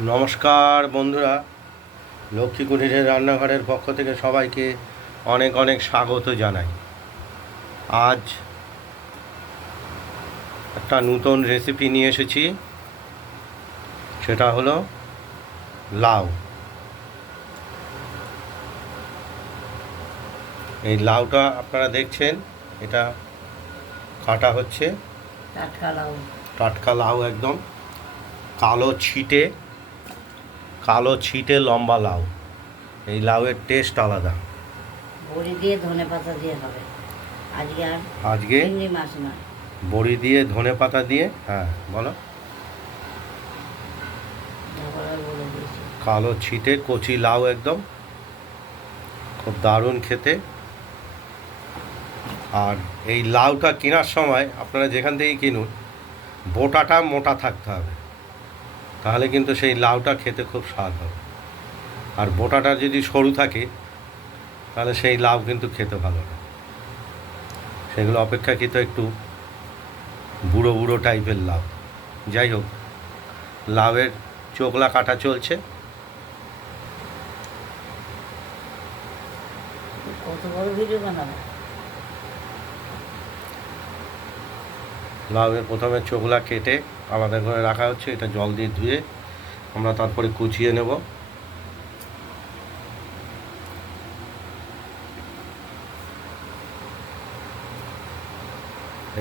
নমস্কার বন্ধুরা। লক্ষ্মী কুঠিরের রান্নাঘরের পক্ষ থেকে সবাইকে অনেক অনেক স্বাগত জানাই। আজ একটা নতুন রেসিপি নিয়ে এসেছি। সেটা হলো লাউ। এই লাউটা আপনারা দেখছেন এটা কাটা হচ্ছে। টাটকা লাউ। টাটকা লাউ একদম। কালো ছিটে। কালো ছিটে লম্বা লাউ। এই লাউয়ের টেস্ট আলাদা। বড়ি দিয়ে ধনে পাতা দিয়ে হবে। আজকে আর আজকে? চিংড়ি মাছ না বড়ি দিয়ে ধনে পাতা দিয়ে? হ্যাঁ বলো। কালো ছিটে কচি লাউ একদম। খুব দারুণ খেতে। আর এই লাউটা কেনার সময় আপনারা যেখান থেকেই কিনুন বোটাটা মোটা থাকতে হবে। তাহলে কিন্তু সেই লাউটা খেতে খুব স্বাদ হবে। আর বোটাটা যদি সরু থাকে, তাহলে সেই লাউ কিন্তু খেতে ভালো না। সেগুলো অপেক্ষাকৃত একটু বুড়ো বুড়ো টাইপের লাউ। যাই হোক, লাউয়ের চোখলা কাটা চলছে। কত বড় ভিডিও বানাবে? লাউয়ের প্রথমে চোখলা কেটে আলাদা করে রাখা হচ্ছে এটা জল দিয়ে ধুয়ে আমরা তারপরে কুচিয়ে নেব।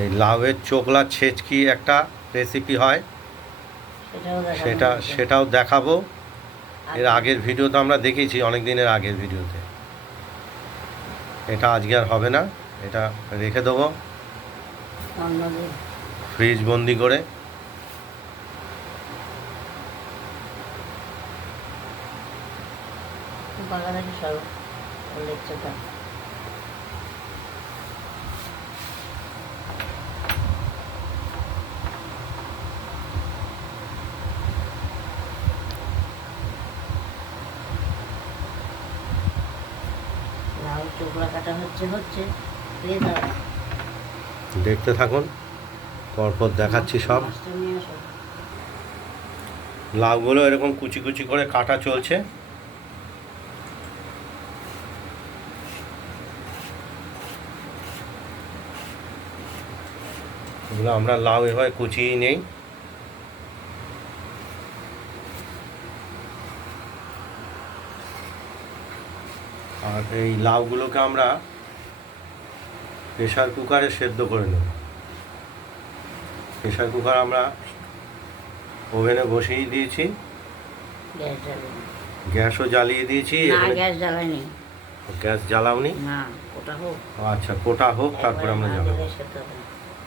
এই লাউয়ের চোখলা ছেচকি একটা রেসিপি হয়? সেটা সেটাও দেখাবো। এর আগের ভিডিওতে আমরা দেখেছি অনেক দিনের আগের ভিডিওতে এটা আজকে আর হবে না এটা রেখে দেবো। ফ্রিজ বন্দি করে চোখলা কাটা হচ্ছে হচ্ছে। দেখতে থাকুন। পরপর দেখাচ্ছি সব। লাউগুলো এরকম কুচি কুচি করে কাটা চলছে। এগুলো আমরা লাউ এভাবে কুচিয়েই নেই। আর এই লাউগুলোকে আমরা প্রেশার কুকারে সেদ্ধ করে নেব। প্রেশার কুকার আমরা ওভেনে বসিয়ে দিয়েছি। গ্যাসও জ্বালিয়ে দিয়েছি। গ্যাস জ্বালাইনি। গ্যাস জ্বালাওনি? আচ্ছা কোটা হোক তারপরে আমরা জ্বালাবো।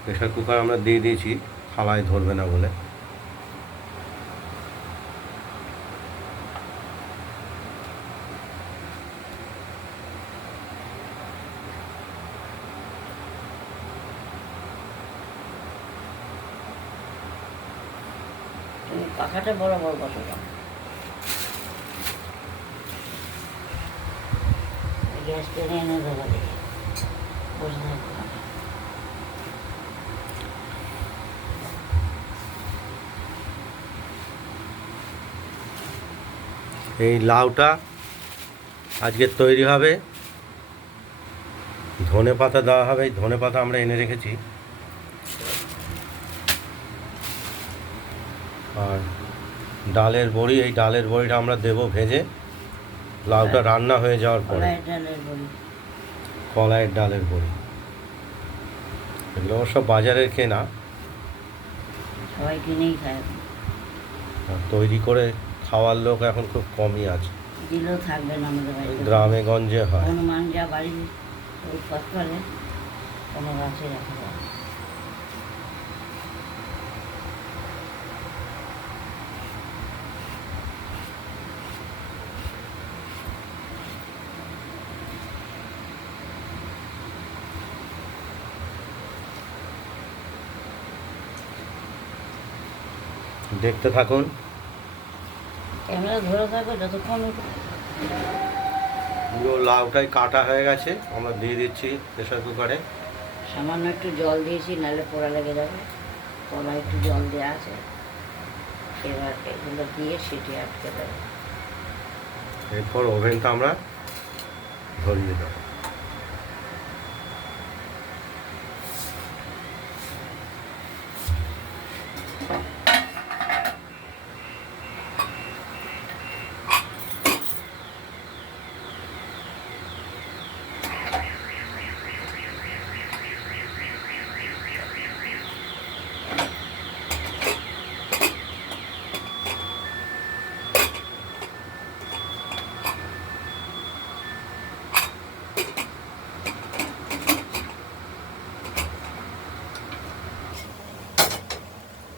প্রেশার কুকার আমরা দিয়ে দিয়েছি থালায় ধরবে না বলে। পাখাটা বড় বড় বসো দাও। গ্যাস টেনে এনে দেবো দেখে। বসে থাকব এই লাউটা আজকে তৈরি হবে। ধনে পাতা দেওয়া হবে। এই ধনে পাতা আমরা এনে রেখেছি। আর ডালের বড়ি এই ডালের বড়িটা আমরা দেবো ভেজে। লাউটা রান্না হয়ে যাওয়ার পরে। কড়াইয়ের ডালের বড়ি। কলাইয়ের ডালের বড়ি। এগুলো অবশ্য বাজারের কেনা। সবাই কিনেই খায়। তৈরি করে খাওয়ার লোক এখন খুব কমই আছে। দিলেও থাকবে না আমাদের বাড়িতে। গ্রামে গঞ্জে হয়। হনুমান যা বাড়ি ওই পথ কোনো গাছে রাখা দেখতে থাকুন। ক্যামেরা ধরে থাকো যতক্ষণ পুরো লাউটাই কাটা হয়ে গেছে আমরা দিয়ে দিচ্ছি প্রেশার কুকারে। সামান্য একটু জল দিয়েছি নাহলে পোড়া লেগে যাবে। কলা একটু জল দেওয়া আছে। এবার এগুলো দিয়ে সিটি আটকে দেবো। এরপর ওভেনটা আমরা ধরিয়ে দেবো।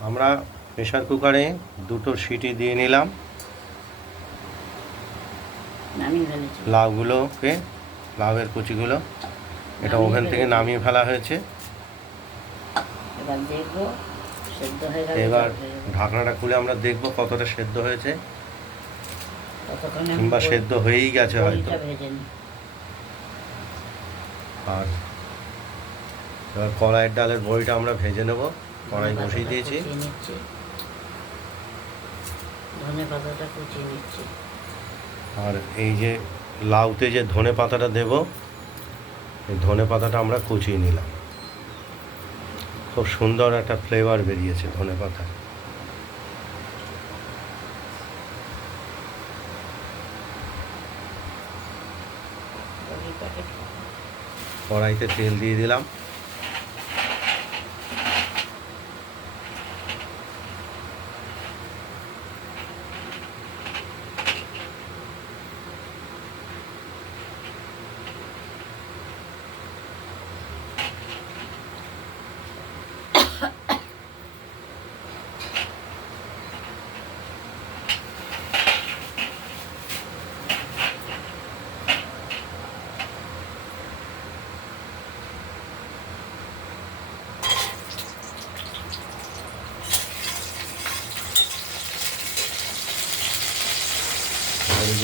আমরা প্রেশার কুকারে দুটো সিটি দিয়ে নিলাম। লাউগুলোকে লাউয়ের কুচিগুলো এটা ওভেন থেকে নামিয়ে ফেলা হয়েছে। এবার। ঢাকনাটা খুলে আমরা দেখব কতটা সেদ্ধ হয়েছে। কিংবা সেদ্ধ হয়েই গেছে হয়তো। আর এবার কড়াইয়ের ডালের বড়িটা আমরা ভেজে নেব। কড়াই বসিয়ে দিয়েছি। ধনে পাতাটা কুচিয়ে নিচ্ছি। আর এই যে লাউতে যে ধনে পাতাটা দেব এই ধনে পাতাটা আমরা কুচিয়ে নিলাম। খুব সুন্দর একটা ফ্লেভার বেরিয়েছে ধনে পাতা। কড়াইতে তেল দিয়ে দিলাম।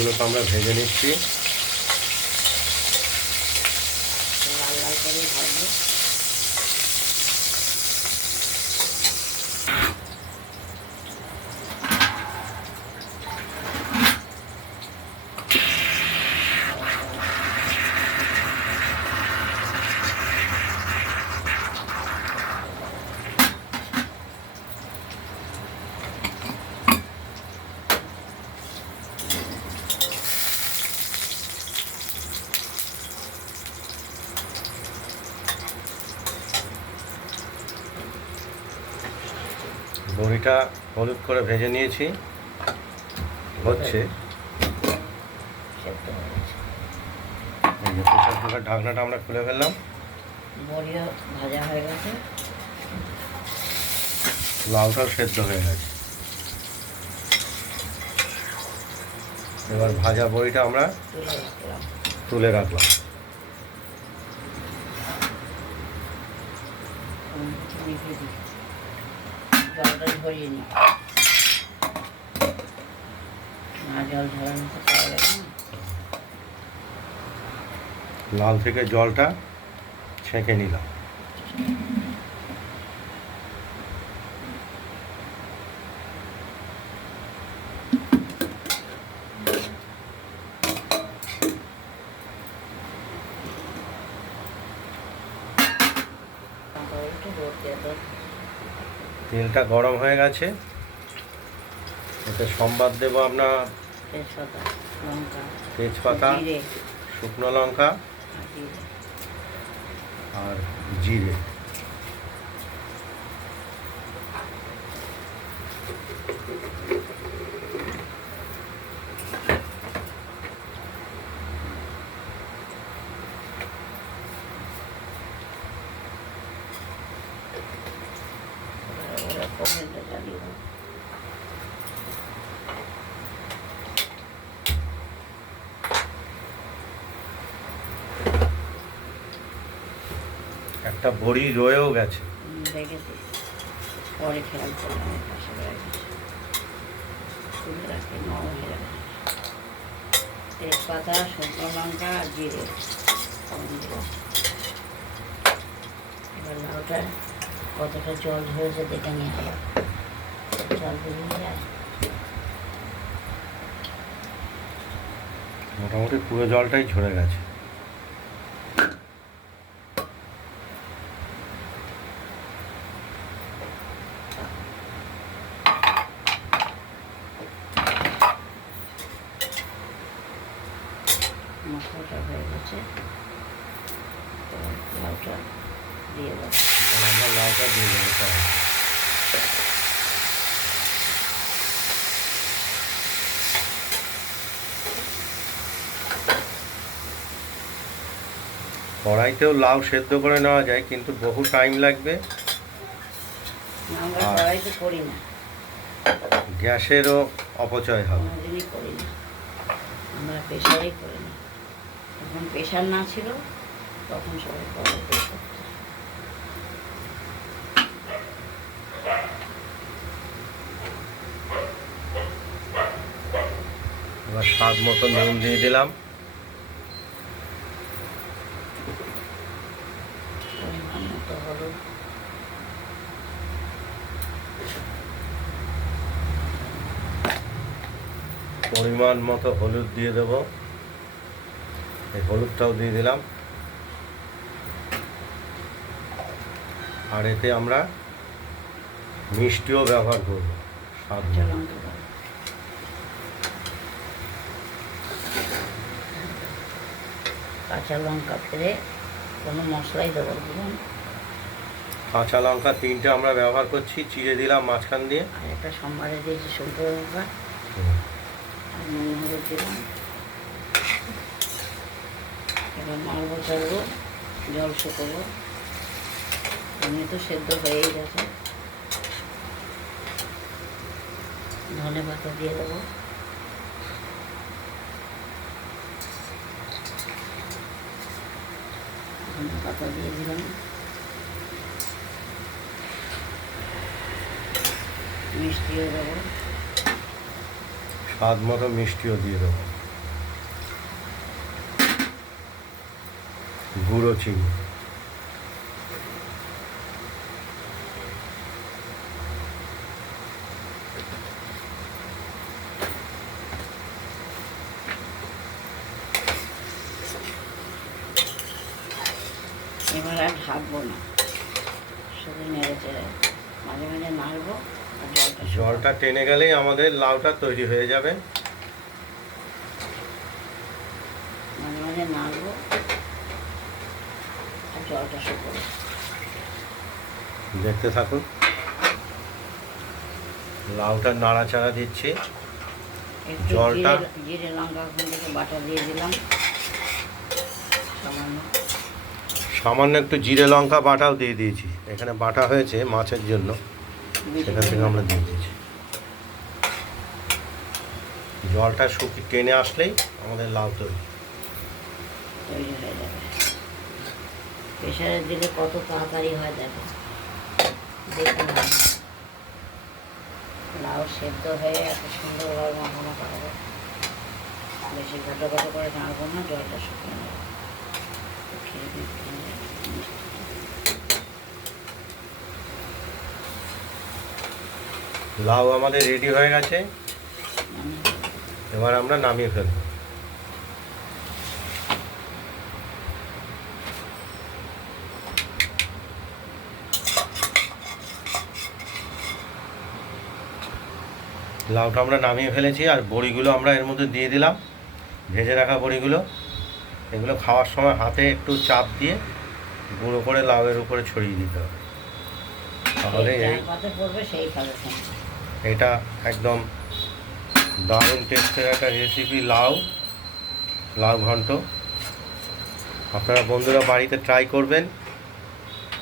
বড়িগুলোকে আমরা ভেজে নিচ্ছি। বড়িটা হলুদ করে ভেজে নিয়েছি। হচ্ছে। প্রেশার কুকার ঢাকনাটা আমরা খুলে ফেললাম। বড়িও ভাজা হয়ে গেছে। লাউটাও সেদ্ধ হয়ে গেছে। এবার ভাজা বড়িটা আমরা তুলে রাখলাম। তুলে রাখলাম। নিই জল ঝরানো তো পাওয়া লাল থেকে জলটা ছেঁকে নিলাম তারপর একটু রোদ দিয়ে দাও। তেলটা গরম হয়ে গেছে। এতে সম্বাদ দেবো আপনার। তেজপাতা শুকনো লঙ্কা আর জিরে। একটা বড়ি রয়েও গেছে। হয়ে যাবে তেজপাতা শুকনো লঙ্কা আর জিরে। এবার লাউটা কতটা জল হয়েছে দেখে নিয়ে হবে জল বেরিয়ে যায়? মোটামুটি পুরো জলটাই ঝরে গেছে। মশলাটা হয়ে গেছে। লাউটা দিয়ে দেবো এবার আমরা লাউটা দিয়ে দেবো তাহলে। কড়াইতেও লাউ সেদ্ধ করে নেওয়া যায় কিন্তু বহু টাইম লাগবে। গ্যাসেরও অপচয় হবে। আমরা প্রেশারেই করি না। যখন প্রেশার না ছিল তখন সবাই এবার স্বাদ মতো নুন দিয়ে দিলাম। পরিমাণ মতো হলুদ দিয়ে দেবো। এই হলুদটাও দিয়ে দিলাম। আর এতে আমরা মিষ্টিও ব্যবহার করব স্বাদ কাঁচা লঙ্কা। ফেলে কোনো মশলাই দেবো দিলাম কাঁচা লঙ্কা তিনটে আমরা ব্যবহার করছি চিড়ে দিলাম মাঝখান দিয়ে। আর একটা সোমবারে দিয়েছি শুকনো লঙ্কা। আর নুন হলুদ দিলাম। এবার মারবো চালবো জল শুকোবো। এমনি তো সেদ্ধ হয়েই গেছে। ধনে পাতা দিয়ে দেবো। ধনে পাতা দিয়ে দিলাম মিষ্টিও দেবো স্বাদ মতো মিষ্টিও দিয়ে দেবো। গুঁড়ো চিনি এবার আর ঢাকবো না শুধু নেড়ে চেড়ে মাঝে মাঝে নাড়বো আর জলটা শুকাবো। জলটা টেনে গেলেই আমাদের লাউটা তৈরি হয়ে যাবে। দেখতে থাকুন। লাউটা নাড়াচাড়া দিচ্ছি। জলটা- জিরে লঙ্কা বাটা দিয়ে দিলাম। সামান্য। একটু জিরে লঙ্কা বাটাও দিয়ে দিয়েছি। এখানে বাটা হয়েছে মাছের জন্য। সেখান থেকে আমরা দিয়ে দিয়েছি। জলটা শুকি টেনে আসলেই আমাদের লাউ তৈরি। তৈরি হয়ে যাবে। প্রেশারে দিলে কত তাড়াতাড়ি হয় দেখো। হবে লাউ সেদ্ধ হয়ে এত সুন্দর মাখানো পারবে। বেশি ঘটো ঘটো করে নাড়বো না জলটা শুকিয়ে নেব। লাউ আমাদের রেডি হয়ে গেছে। এবার আমরা নামিয়ে ফেলব। লাউটা আমরা নামিয়ে ফেলেছি আর বড়িগুলো আমরা এর মধ্যে দিয়ে দিলাম। ভেজে রাখা বড়িগুলো। এগুলো খাওয়ার সময় হাতে একটু চাপ দিয়ে গুঁড়ো করে লাউয়ের উপরে ছড়িয়ে দিতে হবে। তাহলে এই। এটা একদম দারুণ টেস্টের একটা রেসিপি লাউ লাউ ঘন্ট। আপনারা বন্ধুরা বাড়িতে ট্রাই করবেন,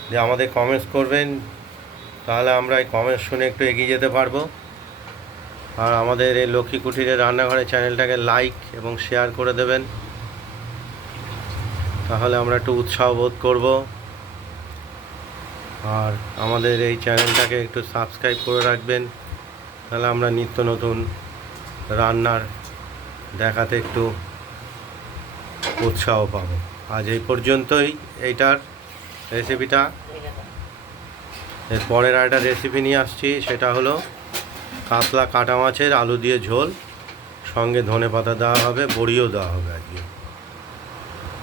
যে আমাদের কমেন্টস করবেন, তাহলে আমরা এই কমেন্টস শুনে একটু এগিয়ে যেতে পারব। আর আমাদের এই লক্ষ্মী কুটিরের রান্নাঘরের চ্যানেলটাকে লাইক এবং শেয়ার করে দেবেন। তাহলে আমরা একটু উৎসাহ বোধ করব। আর আমাদের এই চ্যানেলটাকে একটু সাবস্ক্রাইব করে রাখবেন। তাহলে আমরা নিত্য নতুন রান্নার দেখাতে একটু উৎসাহ পাবো। আজ এই পর্যন্তই এইটার রেসিপিটা এর পরের একটা রেসিপি নিয়ে আসছি, সেটা হলো কাতলা কাটা মাছের আলু দিয়ে ঝোল, সঙ্গে ধনে পাতা দেওয়া হবে, বড়িও দেওয়া হবে আজকে।